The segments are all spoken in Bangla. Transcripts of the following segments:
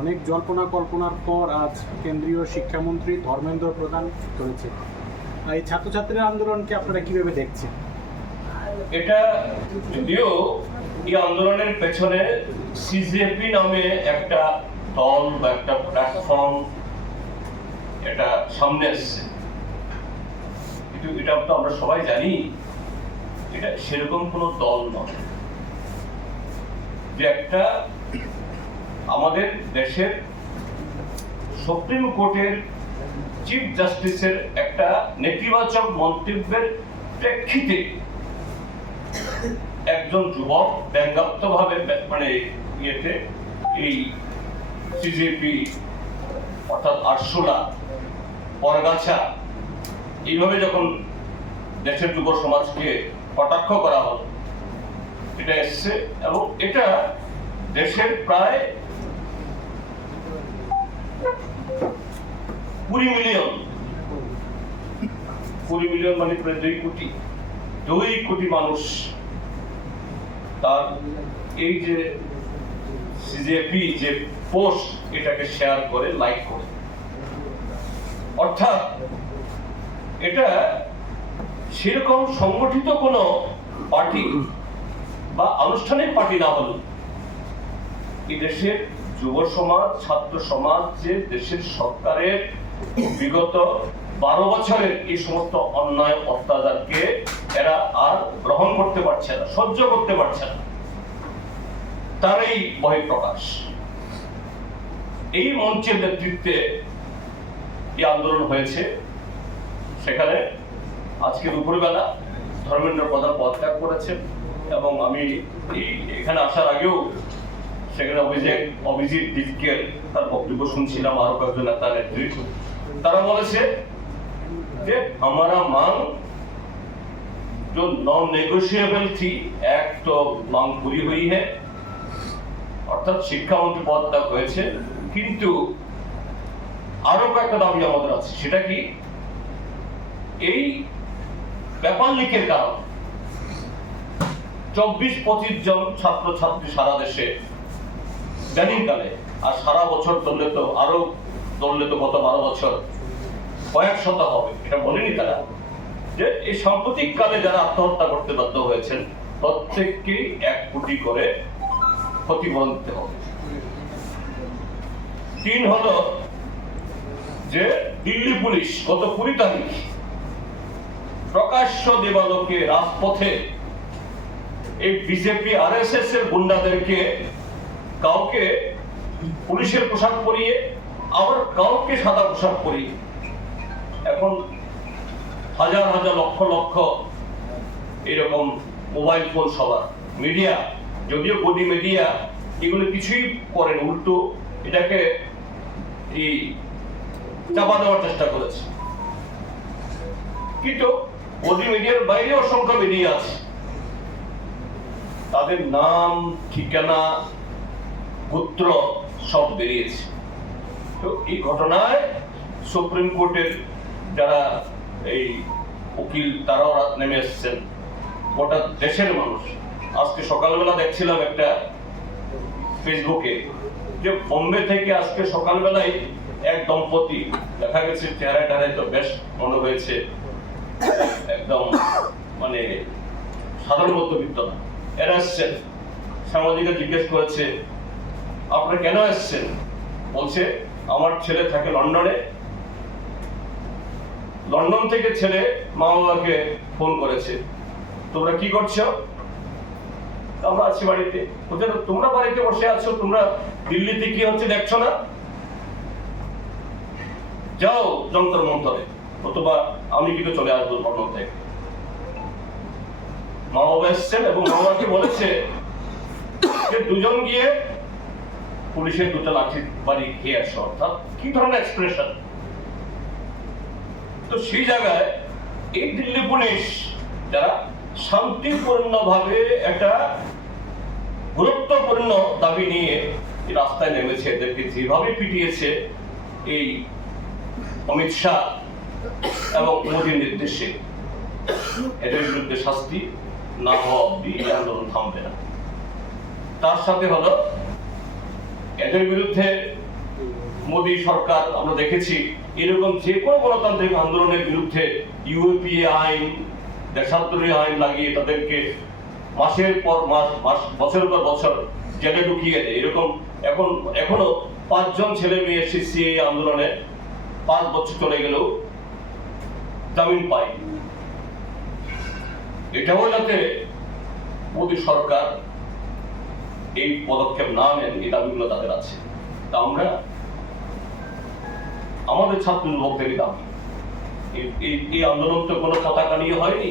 অনেক জল্পনা কল্পনার পর আজ কেন্দ্রীয় শিক্ষামন্ত্রী ধর্মেন্দ্র প্রধান করেছে। এই ছাত্রছাত্রীর আন্দোলনকে আপনারা কিভাবে দেখছেন? এটা যদিও এই আন্দোলনের পেছনে সিজেপি নামে একটা দল বা একটা প্ল্যাটফর্ম এটা সামনে আসছে, কিন্তু এটা তো আমরা সবাই জানি এটা সেরকম কোনো দল নয়, যে একটা আমাদের দেশের সুপ্রিম কোর্টের চিফ জাস্টিসের একটা নেতিবাচক মন্তব্যের প্রেক্ষিতে একজন যুবক ব্যঙ্গাত্মকভাবে মানে ইয়েতে এই সিজেপি অর্থাৎ আরশোলা বরগাছা এইভাবে যখন দেশের যুব সমাজকে কটাক্ষ করা হলো, এটা এসছে এবং এটা দেশের প্রায় 20 মিলিয়ন মানে প্রায় 2 কোটি মানুষ তার এই যে সিজেপি যে পোস্ট এটাকে শেয়ার করে, লাইক করে। অর্থাৎ এটা সেরকম সংগঠিত কোনো পার্টি বা আনুষ্ঠানিক পার্টি না হলো এই দেশের যুব সমাজ, ছাত্র সমাজ যে দেশের সরকারের বিগত 12 বছরের এই সমস্ত অন্যায় অত্যাচারকে এরা আর গ্রহণ করতে পারছে না, সহ্য করতে পারছে না, তার এই বহিঃপ্রকাশ। এই মঞ্চের নেতৃত্বে এই আন্দোলন হয়েছে। সেখানে আজকে দুপুরবেলা ধর্মেন্দ্র প্রধান পদত্যাগ করেছেন এবং আমি এখানে আসার আগেও সেখানে অভিজিৎ দিককের তার বক্তব্য শুনছিলাম, আরো কয়েকজন নেতা নেত্রী, তারা বলেছে যে हमारा मांग जो नॉन नेगोशिएबल थी, एक तो मांग पूरी हुई है, অর্থাৎ শিক্ষামন্ত্রী পদত্যাগ হয়েছে, কিন্তু আরো কয়েকটা দাবি আমাদের আছে। সেটা কি? এই পেপার লিকের কারণে 24-25 জন ছাত্র ছাত্রী সারা দেশে ইদানিংকালে, আর সারা বছর ধরলে তো আরো গত 12 বছর কয়েক শত হবে, এটা বলেনি তারা, যে এই সাম্প্রতিক কালে যারা আত্মহত্যা করতে বাধ্য হয়েছেন প্রত্যেককেই 1 কোটি করে ক্ষতিপূরণ দিতে হবে। 3 হলো যে দিল্লি পুলিশ গত 20 তারিখ প্রকাশ্য দেবালোকে রাজপথে এই বিজেপি আরএসএস এর গুন্ডাদেরকে কাউকে পুলিশের পোশাক পরিয়ে আবার কাউকে সাদা পোশাক পরিয়ে, এখন হাজার হাজার লক্ষ লক্ষ এরকম মোবাইল ফোন সবার, মিডিয়া যদিও গদি মিডিয়া এগুলো কিছুই করেন, উল্টো এটাকে এই চাপা দেওয়ার চেষ্টা করেছে। কিন্তু গদি মিডিয়ার বাইরে অসংখ্য মিডিয়া আছে, তাদের নাম, ঠিকানা, গোত্র সব বেরিয়েছে। তো এই ঘটনায় সুপ্রিম কোর্টের যারা এই উকিল তারাও নেমে এসেছেন, গোটা দেশের মানুষ। আজকে সকালবেলা দেখছিলাম একটা ফেসবুকে যে বোম্বে থেকে আজকে সকালবেলায় এক দম্পতি দেখা গেছে, চেহারা তো বেশ মনে হয়েছে একদম মানে সাধারণ মধ্যবিত্ত না, এরা এসছেন। সাংবাদিকরা জিজ্ঞেস করেছে আপনারা কেন এসছেন? বলছে আমার ছেলে থাকে লন্ডনে, লন্ডন থেকে ছেলে মা বাবাকে ফোন করেছে, তোমরা কি করছো? আমরা আছি বাড়িতে। বলছে তোমরা বাড়িতে বসে আছো, তোমরা দিল্লিতে কি হচ্ছে দেখছো না? যাও যন্তর মন্তরে, অথবা আমি কিন্তু চলে আসবো লন্ডন থেকে। মা বাবা এসছেন এবং মা বাবাকে বলেছে যে দুজন গিয়ে পুলিশের 2টা লাঠি বাড়ি খেয়ে আসো। অর্থাৎ কি ধরনের এক্সপ্রেশন! তো সেই জায়গায় এই দিল্লি পুলিশ যারা শান্তিপূর্ণভাবে একটা গুরুত্বপূর্ণ দাবি নিয়ে রাস্তায় নেমেছে, এদেরকে যেভাবে পিটিয়েছে এই অমিত শাহ এবং মোদীর নির্দেশে, এদের বিরুদ্ধে শাস্তি না হওয়া অব্দি আন্দোলন থামবে না। তার সাথে হলো এদের বিরুদ্ধে মোদী সরকার আমরা দেখেছি এরকম যে কোনো গণতান্ত্রিক আন্দোলনের বিরুদ্ধে ইউএপিএ আইন, দেশান্তরী আইন লাগিয়ে তাদেরকে মাসের পর মাস বছরের পর বছর জেলে ঢুকিয়ে দেয়। এরকম এখনো 5 জন ছেলে মেয়ে সিসিএ আন্দোলনে 5 বছর চলে গেলেও জামিন পায়। এটাও যাতে মোদী সরকার এই পদক্ষেপ না নেন, এই দাবিগুলো তাদের আছে। তা আমরা আমাদের ছাত্র যুবকদেরই দাবি, এই আন্দোলন তো কোনো পতাকা নিয়ে হয়নি।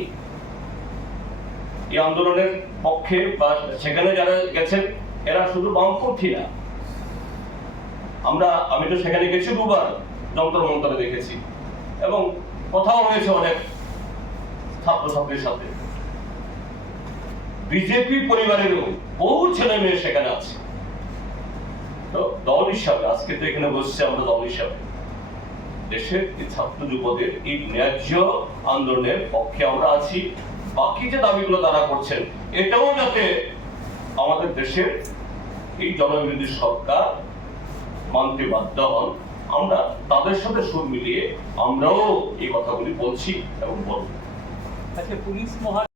এই আন্দোলনের পক্ষে বা সেখানে যারা গেছেন এরা শুধু বামপন্থী না। আমি তো সেখানে গেছি 2 বার, যন্ত্র মন্ত্রে দেখেছি এবং কথাও হয়েছে অনেক ছাত্রছাত্রীর সাথে। বিজেপি পরিবারেরও বহু ছেলে মেয়ে সেখানে আছে। তো দল হিসাবে আজকে তো এখানে বসছে, আমরা দল হিসাবে দেশের এই ছাত্র যুবদের এই ন্যায্য আন্দোলনের পক্ষে আমরা আছি। বাকি যে দাবিগুলো তারা করছেন এটাও যাতে আমাদের দেশের এই জনবিরোধী সরকার মানতে বাধ্য হন, আমরা তাদের সাথে সুর মিলিয়ে আমরাও এই কথাগুলি বলছি এবং বলব। আচ্ছা, পুলিশ মহা